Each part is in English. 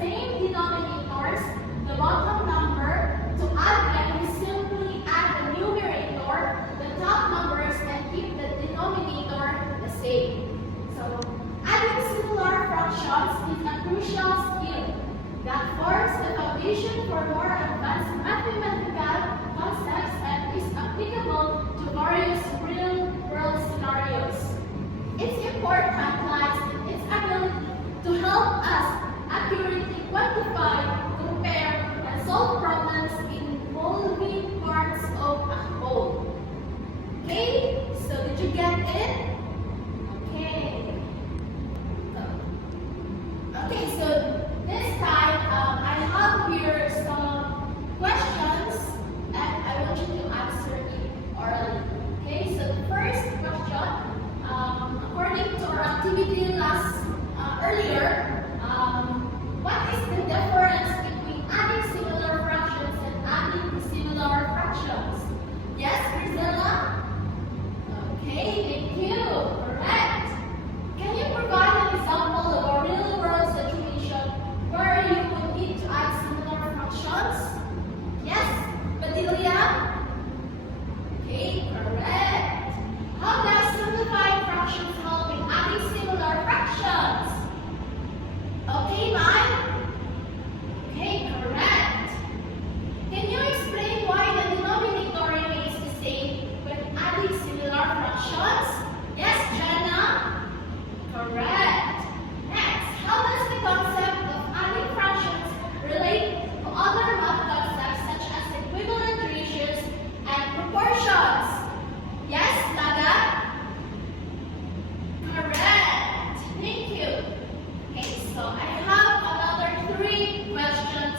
same denominators, the bottom number. To add them, we simply add the numerator, the top numbers, and keep the denominator the same. So, adding similar fractions is a crucial skill that forms the foundation for more advanced mathematical concepts and is applicable to various real-world scenarios. Its importance lies in its ability to help us accurately quantify, compare, and solve problems involving parts of a whole. Okay, so did you get it? Okay. Okay, so this time I have here some questions and I want you to answer it orally. Okay, so the first question, according to our activity earlier, what is the difference between adding similar fractions and adding dissimilar fractions? Yes, Priscilla? Okay, thank you. Correct. Can you provide an example of a real-world situation where you would need to add similar fractions? Yes, Madelia? Okay, correct. How does simplifying fractions help in adding similar fractions? Okay, Mike? Okay, correct. Can you explain why the denominator remains the same when adding similar fractions? Yes, Jenna? Correct. Next, how does the concept of adding fractions relate to other math concepts such as equivalent ratios and proportions? Yes, Naga? Correct. Thank you. Okay, so I have another 3 questions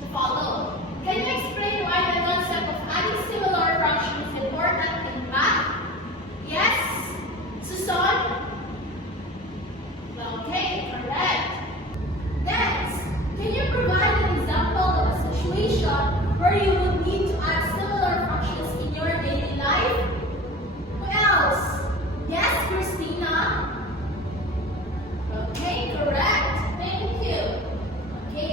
to follow. Can you explain why the concept of adding similar fractions is important in math? Yes, Susan? Okay, correct. Next, can you provide an example of a situation where you would need to add similar fractions in your daily life? Who else? Yes, Christina? Okay, correct. Thank you. Okay,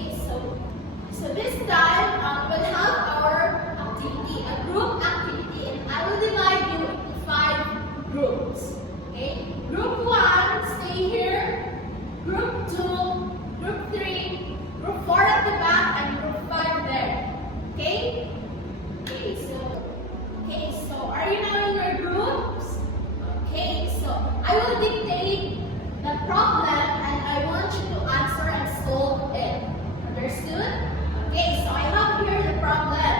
so this time we'll have our activity, a group activity, and I will divide you into 5 groups. Okay, group 1, stay here. Group 2, group 3, group 4 at the back, and group 5 there. Okay? Okay, so are you now in your groups? Okay, so I will dictate the problem and I want you to answer and solve it. Understood? Okay, so I have here the problem.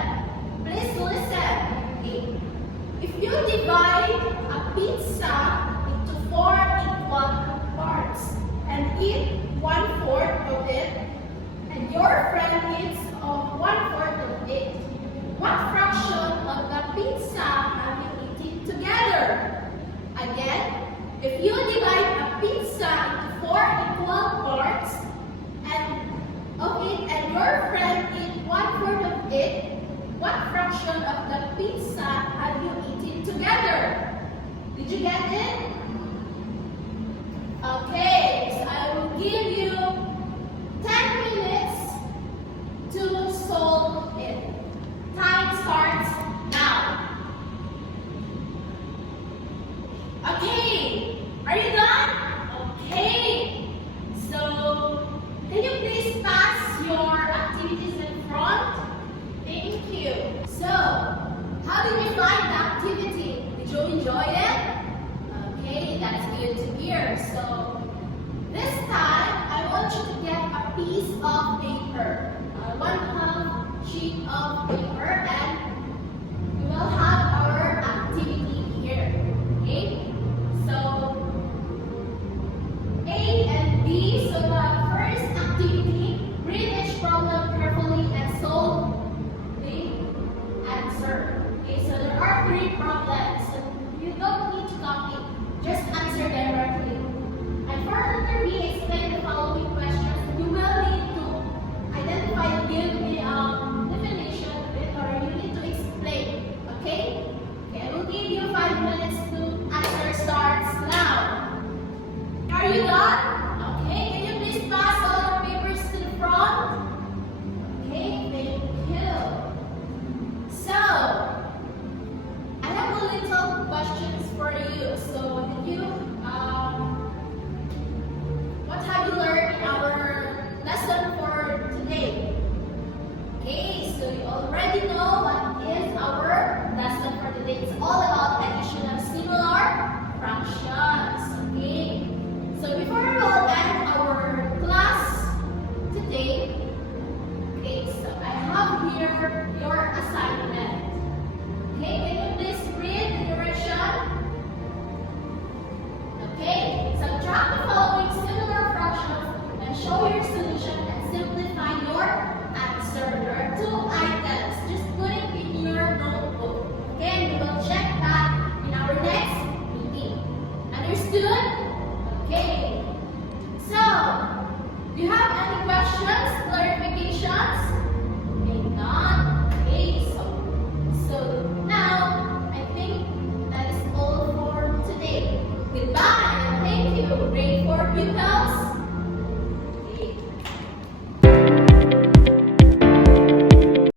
Please listen. Okay. If you divide a pizza into 4 equal parts and eat 1/4 of it, and your friend eats 1/4 of it, what fraction of the pizza have you eaten together? Again, if you divide a pizza into 4 equal parts and your friend eats 1/4 of it, what fraction of the pizza have you eaten together? Did you get it? Okay, so I will give you 10 minutes to solve it. Time starts now. Okay, are you done? Okay, so can you please pass your activities in front? Thank you. So, how did you find the activity? Did you enjoy it? Okay, that's good to hear. So, this time, I want you to get a piece of paper, 1/2 sheet of paper, and we will have our activity here. Okay? So, A and B, so the first activity, read each problem carefully and solve the answer. Okay, so there are 3 problems. So you don't need to copy, just answer directly. And for letter B, explain the following questions. You will need to identify, give the definition of it, or you need to explain. Okay? questions